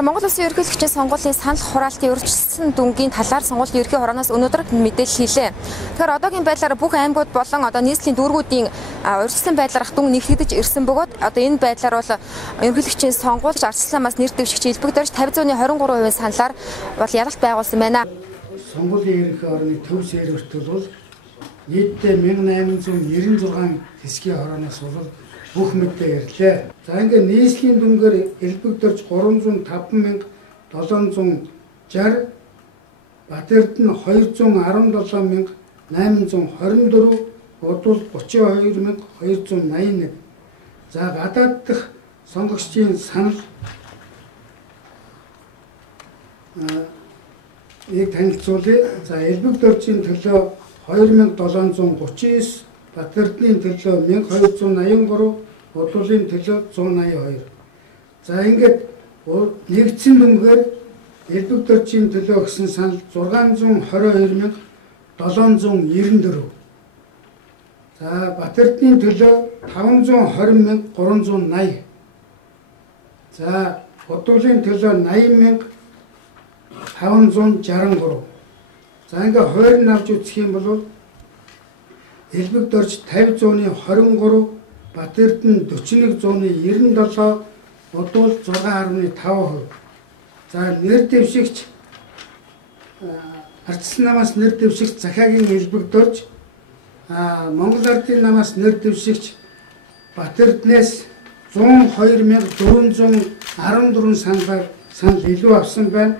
Монгол Улсын ерөнхийлөгчийн сонгуулийн санал хураалтын урьдчилсан дүнгийн талаар сонгуулийн ерөнхий хорооноос өнөөдөр мэдээлэл хийлээ. Тэгэхээр одоогийн байдлаар бүх аймагуд болон нийслэлийн дүүргүүдийн урьдчилсан байдлаар дүн нэгтгэж ирсэн бөгөөд энэ байдлаар бол ерөнхийлөгчийн сонгуульч ардчилсанаас нэр дэвшигч элбэгдэрч 50-23% саналаар бол ялалт байгуулсан байна. Сонгуулийн ерөнхий хорооны төв сээрвэрт бол нийтдээ 1896 хэсгийн хорооноос бол бүх мэдээ ирлээ. За ингээд нийслэлийн дүнгээр элбэгдэрч 305,760, Бат Эрдэнэ 217,824, Будул 32,281. За гадаад дахь сонгогчдын санал танилцуулъя. За элбэгдэрчийн төлөө 2739, Бат Эрдэнийн төлөө 1283, Будулын төлөө 182. За ингээд нэгдсэн дүнгээр элбэгдэрчийн төлөө гэсэн санал 622,794. За Бат Эрдэнийн төлөө 520,380. За Будулын төлөө 80,563. За ингээд хойрон авч үзэх юм бол элбэгдэрч 50,23, Бат Эрдэнэ 41,97, Будул 6,5%. За нэр дэвшигч ардчилсан намаас нэр дэвшигч захиагийн элбэгдэрч Монгол Ардын намаас нэр дэвшигч Бат Эрдэнээс 102,414 санал илүү авсан байна.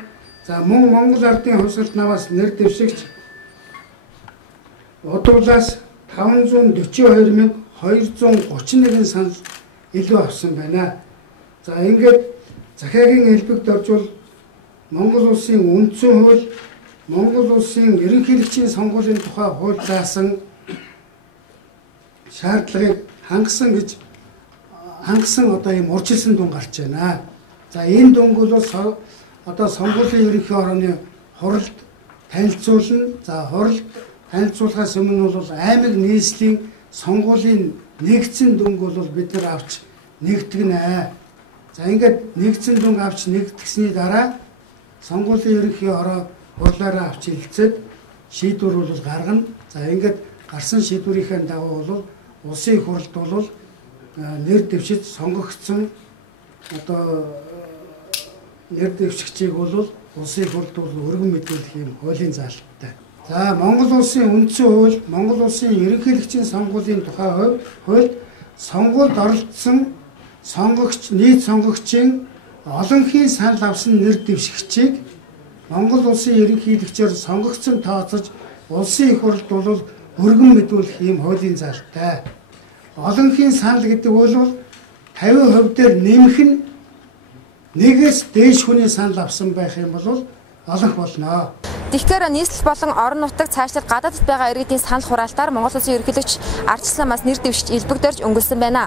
За мөн Монгол Ардын хувьсгалт намаас нэр дэвшигч Будулаас 542,231 санал илүү авсан байна. За ингээд захиагийн элбэгдэрч бол Монгол Улсын үндсэн хууль, Монгол Улсын ерөнхийлөгчийн сонгуулийн тухай хууль заасан шаардлагыг хангасан ийм урьдчилсан дүн гарч байна. За энэ дүнг бол сонгуулийн ерөнхий хорооны хуралд танилцуулна. За хуралд танилцуулахаас өмнө бол аймаг нийслэлийн сонгуулийн нэгдсэн дүнг бол бид нар авч нэгтгэнэ. За ингээд нэгдсэн дүнг авч нэгтгэсний дараа сонгуулийн ерөнхий хороо хурлаараа авч хэлэлцээд шийдвэр бол гаргана. За ингээд гарсан шийдвэрийн дагуу бол улсын их хурлд бол нэр дэвшиж сонгогдсон нэр дэвшигчийг бол улсын их хурлд өргөн мэдүүлэх юм хуулийн заалттай. За Монгол Улсын үндсэн хууль, Монгол Улсын ерөнхийлөгчийн сонгуулийн тухай хууль сонгуульд оролцсон нийт сонгогчийн олонхын санал авсан нэр дэвшигчийг Монгол Улсын ерөнхийлөгчөөр сонгогдсон тооцож улсын их хурлд бол өргөн мэдүүлэх юм хуулийн заалттай. Олонхын санал гэдэг бол 50% дээр нэмэх нь нэгээс дээш хүний санал авсан байх юм бол олонх болно. Тэгэхээр нийслэл болон орон нутаг цаашлаад гадаадд байгаа иргэдийн санал хураалтаар Монгол Улсын ерөнхийлөгч ардчилсан намаас нэр дэвшиж элбэгдэрч өнгөрсөн байна.